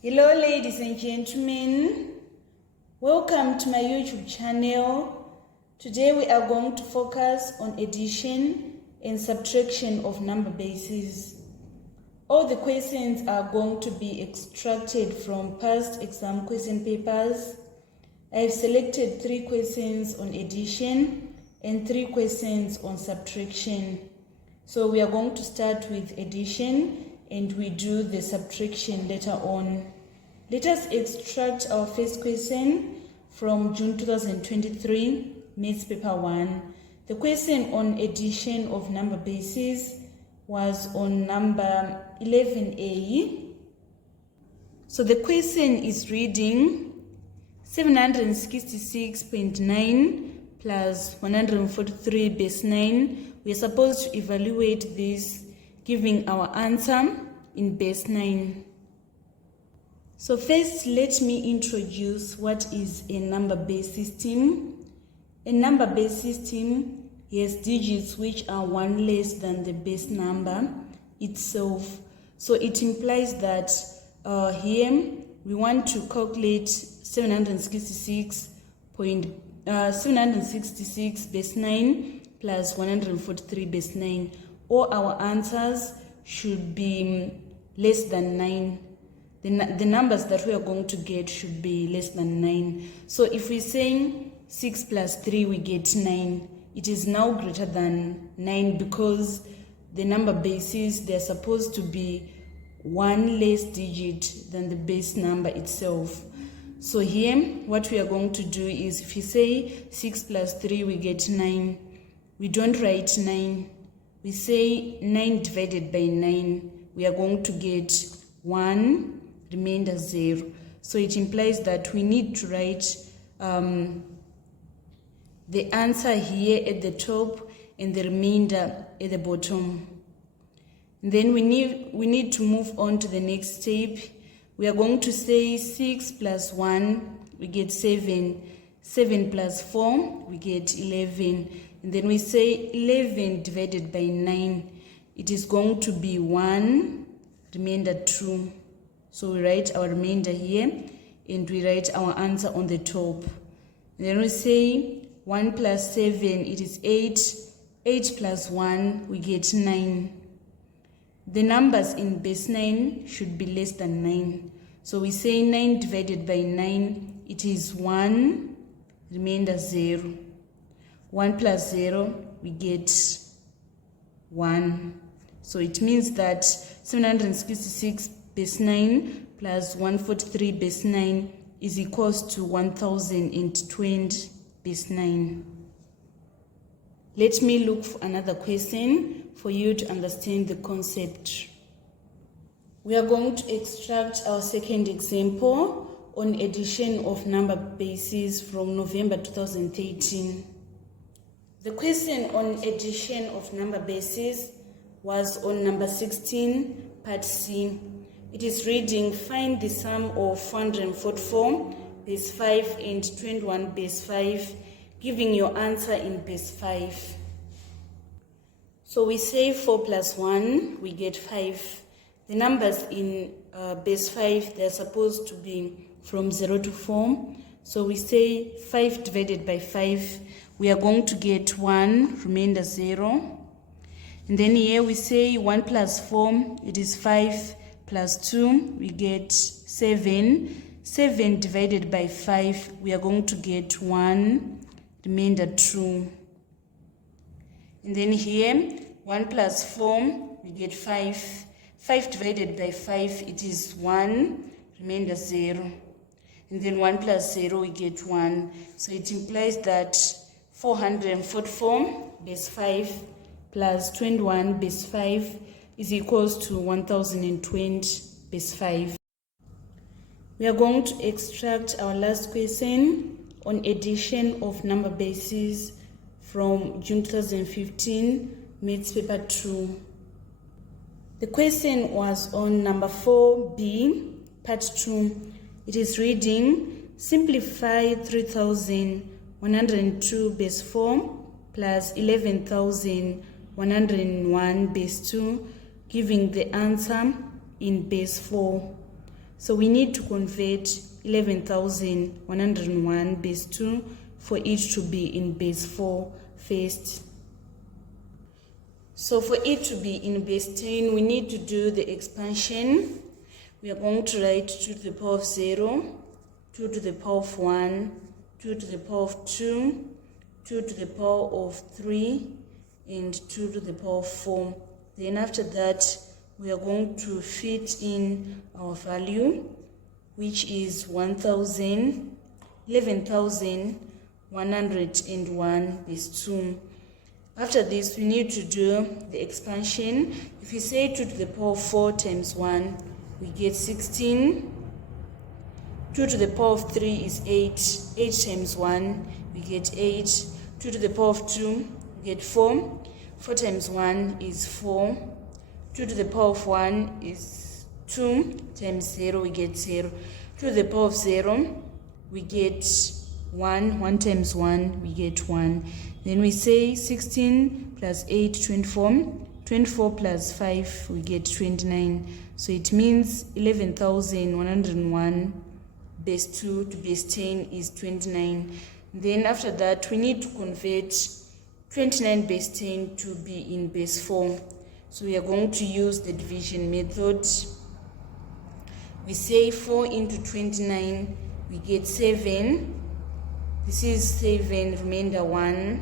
Hello ladies and gentlemen, welcome to my YouTube channel. Today we are going to focus on addition and subtraction of number bases. All the questions are going to be extracted from past exam question papers. I have selected 3 questions on addition and 3 questions on subtraction. So we are going to start with addition and we do the subtraction later on. Let us extract our first question from June 2023, Maths Paper 1. The question on addition of number bases was on number 11A. So the question is reading 766.9 plus 143 base 9. We are supposed to evaluate this giving our answer in base 9. So first, let me introduce what is a number base system. A number base system has digits which are 1 less than the base number itself. So it implies that here we want to calculate 766 base 9 plus 143 base 9. All our answers should be less than 9. The numbers that we are going to get should be less than 9. So if we say 6 plus 3, we get 9. It is now greater than 9 because the number bases, they are supposed to be 1 less digit than the base number itself. So here, what we are going to do is, if you say 6 plus 3, we get 9. We don't write 9. We say 9 divided by 9. We are going to get 1, remainder 0. So it implies that we need to write the answer here at the top and the remainder at the bottom. And then we need to move on to the next step. We are going to say 6 plus 1, we get 7. 7 plus 4, we get 11. And then we say 11 divided by 9. It is going to be 1, remainder 2. So we write our remainder here and we write our answer on the top. And then we say 1 plus 7, it is 8. 8 plus 1, we get 9. The numbers in base 9 should be less than 9. So we say 9 divided by 9, it is 1, remainder 0. 1 plus 0, we get 1. So it means that 766 base 9 plus 143 base 9 is equals to 1020 base 9. Let me look for another question for you to understand the concept. We are going to extract our second example on addition of number bases from November 2013. The question on addition of number bases was on number 16, part C. It is reading, find the sum of 444 base 5 and 21 base 5, giving your answer in base 5. So we say 4 plus 1, we get 5. The numbers in base 5, they are supposed to be from 0 to 4. So we say 5 divided by 5, we are going to get 1, remainder 0. And then here we say 1 plus 4, it is 5 plus 2, we get 7. 7 divided by 5, we are going to get 1, remainder 2. And then here, 1 plus 4, we get 5. 5 divided by 5, it is 1, remainder 0. And then 1 plus 0, we get 1. So it implies that 444 base 5 plus 21 base 5 is equals to 1020 base 5. We are going to extract our last question on addition of number bases from June 2015, Maths Paper 2. The question was on number 4B, part 2. It is reading, simplify 3,102 base 4 plus 11,101 base 2, giving the answer in base 4. So we need to convert 11,101 base 2 for it to be in base 4 first. So for it to be in base 10, we need to do the expansion. We are going to write 2 to the power of 0, 2 to the power of 1, 2 to the power of 2, 2 to the power of 3, and 2 to the power of 4. Then after that, we are going to fit in our value, which is 11,101 base 2. After this, we need to do the expansion. If we say 2 to the power of 4 times 1, we get 16. 2 to the power of 3 is 8. 8 times 1, we get 8. 2 to the power of 2, we get 4. 4 times 1 is 4. 2 to the power of 1 is 2 times 0, we get 0. 2 to the power of 0, we get 1. 1 times 1, we get 1. Then we say 16 plus 8, 24. 24 plus 5, we get 29. So it means 11,101 base 2 to base 10 is 29. Then after that, we need to convert 29 base 10 to be in base 4. So we are going to use the division method. We say 4 into 29, we get 7. This is 7, remainder 1.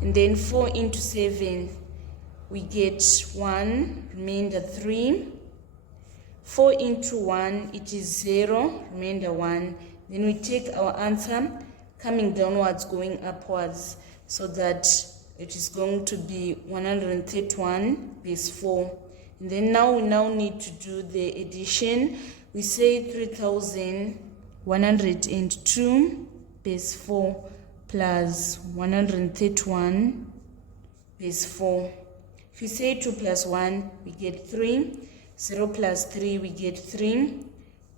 And then 4 into 7, we get 1, remainder 3. 4 into 1, it is 0, remainder 1. Then we take our answer coming downwards, going upwards, so that it is going to be 131 base 4. And then we need to do the addition. We say 3,102 base 4 plus 131 base 4. If we say 2 plus 1, we get 3. 0 plus 3, we get 3.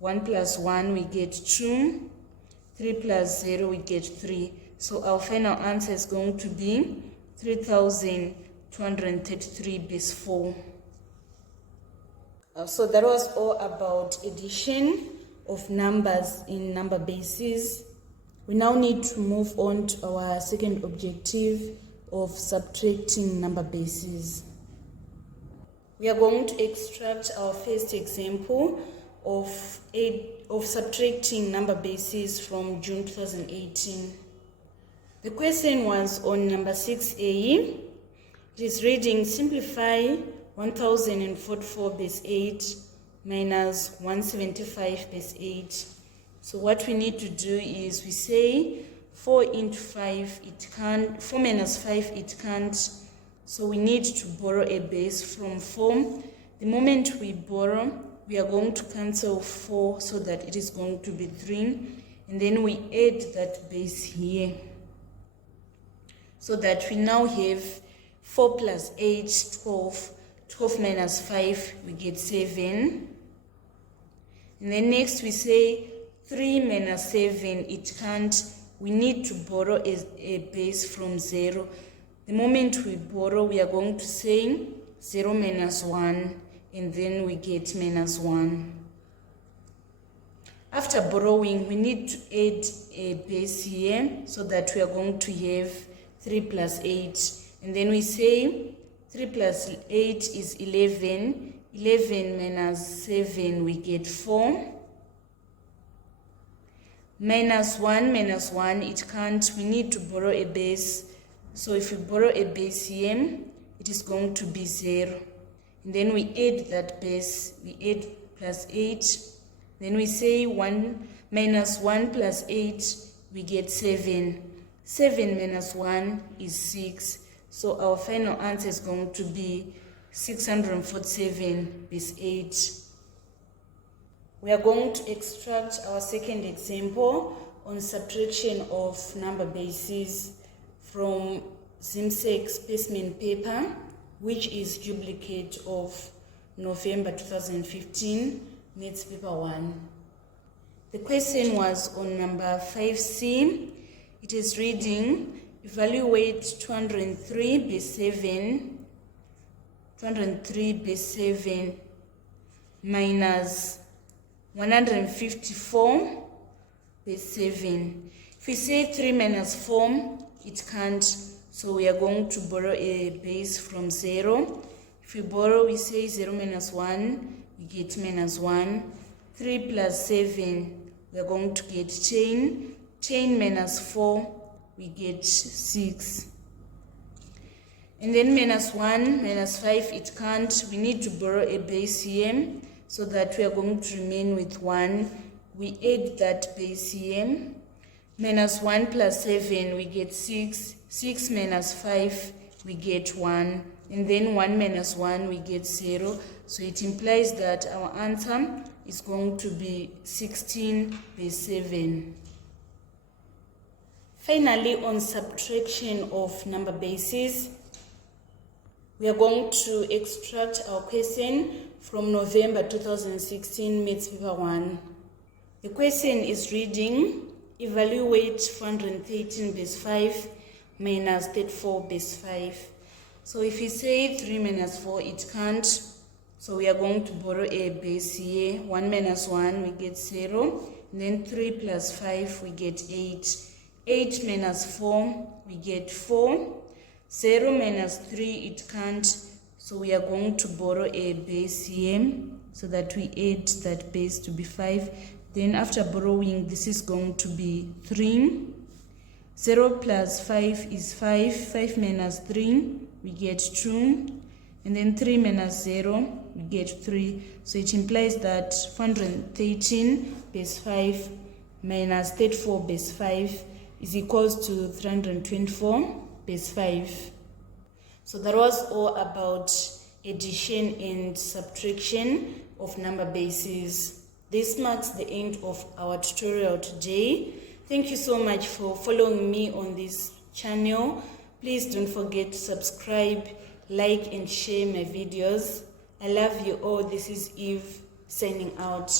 1 plus 1, we get 2. 3 plus 0, we get 3. So our final answer is going to be 3,233 base 4. So that was all about addition of numbers in number bases. We now need to move on to our second objective of subtracting number bases. We are going to extract our first example of subtracting number bases from June 2018. The question was on number 6A. It is reading, simplify 1044 base 8 minus 175 base 8. So what we need to do is we say 4 into 5, 4 minus 5, it can't. So we need to borrow a base from 4. The moment we borrow, we are going to cancel 4 so that it is going to be 3. And then we add that base here. So that we now have 4 plus 8, 12. 12 minus 5, we get 7. And then next we say 3 minus 7, it can't. We need to borrow a base from 0. The moment we borrow, we are going to say 0 minus 1, and then we get minus 1. After borrowing, we need to add a base here so that we are going to have 3 plus 8. And then we say 3 plus 8 is 11. 11 minus 7, we get 4. Minus 1, it can't. We need to borrow a base. So if we borrow a base here, it is going to be 0. And then we add that base. We add plus 8. Then we say 1 minus 1 plus 8, we get 7. 7 minus 1 is 6. So our final answer is going to be 647 base 8. We are going to extract our second example on subtraction of number bases from Zimsek specimen paper, which is duplicate of November 2015, Maths paper 1. The question was on number 5C. It is reading, evaluate 203 base 7 minus 154 base 7. If we say 3 minus 4, it can't, so we are going to borrow a base from 0. If we borrow, we say 0 minus 1, we get minus 1. 3 plus 7, we are going to get 10. 10 minus 4, we get 6. And then minus 1, minus 5, it can't. We need to borrow a base here, so that we are going to remain with 1. We add that base here. Minus 1 plus 7, we get 6. 6 minus 5, we get 1. And then 1 minus 1, we get 0. So it implies that our answer is going to be 16 base 7. Finally, on subtraction of number bases, we are going to extract our question from November 2016 Maths Paper 1. The question is reading, evaluate 413 base 5 minus 34 base 5. So if we say 3 minus 4, it can't. So we are going to borrow a base here. 1 minus 1, we get 0. And then 3 plus 5, we get 8. 8 minus 4, we get 4. 0 minus 3, it can't. So we are going to borrow a base here, so that we add that base to be 5. Then after borrowing, this is going to be 3. 0 plus 5 is 5. 5 minus 3, we get 2. And then 3 minus 0, we get 3. So it implies that 413 base 5 minus 34 base 5 is equals to 324 base 5. So that was all about addition and subtraction of number bases. This marks the end of our tutorial today. Thank you so much for following me on this channel. Please don't forget to subscribe, like and share my videos. I love you all. This is Eve signing out.